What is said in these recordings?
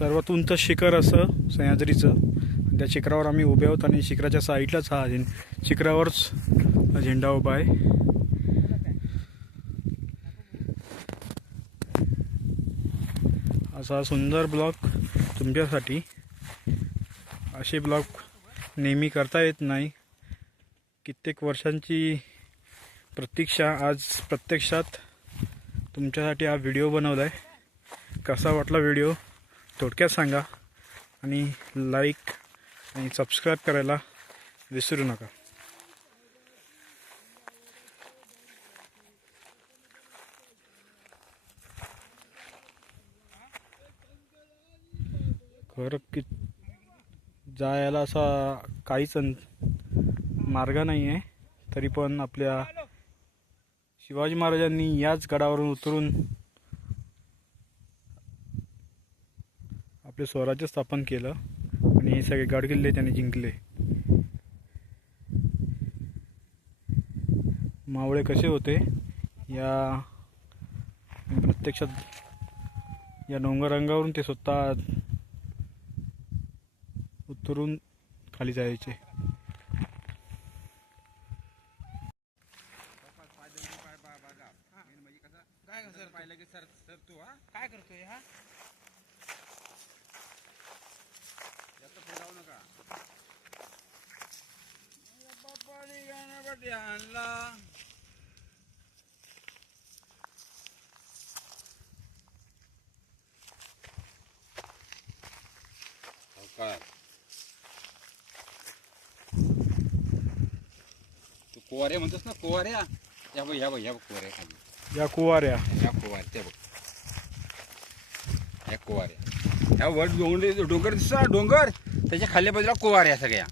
सर्वात उंच शिखर असं सह्याद्रीचं. त्या शिखरावर आम्ही उभे आहोत आणि शिखराच्या साईडलाच हा शिखरावरच झेंडा उभा आहे. असा सुंदर ब्लॉग तुमच्यासाठी. असे ब्लॉग नेहमी करता येत नाही. कित्येक वर्षांची प्रतीक्षा आज प्रत्यक्षात तुमच्यासाठी हा व्हिडिओ बनवला आहे. कसा वाटला व्हिडिओ थोडक्यात सांगा आणि लाईक आणि सबस्क्राईब करायला विसरू नका. खरं की जायला असा काहीच मार्ग नाही आहे, तरी पण आपल्या शिवाजी महाराजांनी याच गडावरून उतरून आपले स्वराज्य स्थापन केलं आणि हे सगळे गडकिल्ले त्यांनी जिंकले. मावळे कसे होते या प्रत्यक्षात या डोंगररांगावरून ते स्वतः उतरून खाली जायचे. काय करतोय हा? बापाने गाणं आणला. तू कुवाऱ्या म्हणतोस ना, कुवाऱ्या या बघ, या बघ, या बघ कुवाऱ्या खाली. या कुवाऱ्या, या कुवाऱ्या बघ, या कुवाऱ्या, ह्या वर डोंगर दिसतो, डोंगर त्याच्या खाली बाजूला कुवाऱ्या सगळ्या.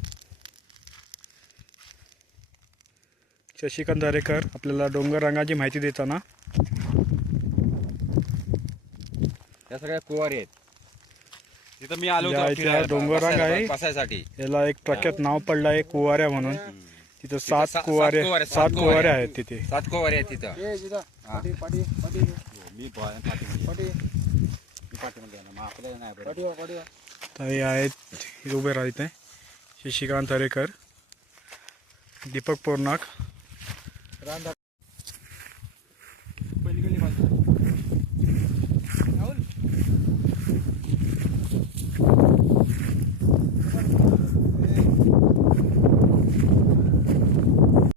शशिकांत दरेकर आपल्याला डोंगररांगाची माहिती देताना. या सगळ्या कुवाऱ्या आहेत. तिथं मी आलो होतो डोंगररांग आहे बसायसाठी. याला एक प्रख्यात नाव पडलं आहे कुवाऱ्या म्हणून. तिथं 7 कुवाऱ्या आहेत. तिथे 7 कुवाऱ्या आहेत तिथं. हे आहेत उभे राहत आहे शशिकांत दरेकर, दीपक पोरनाक.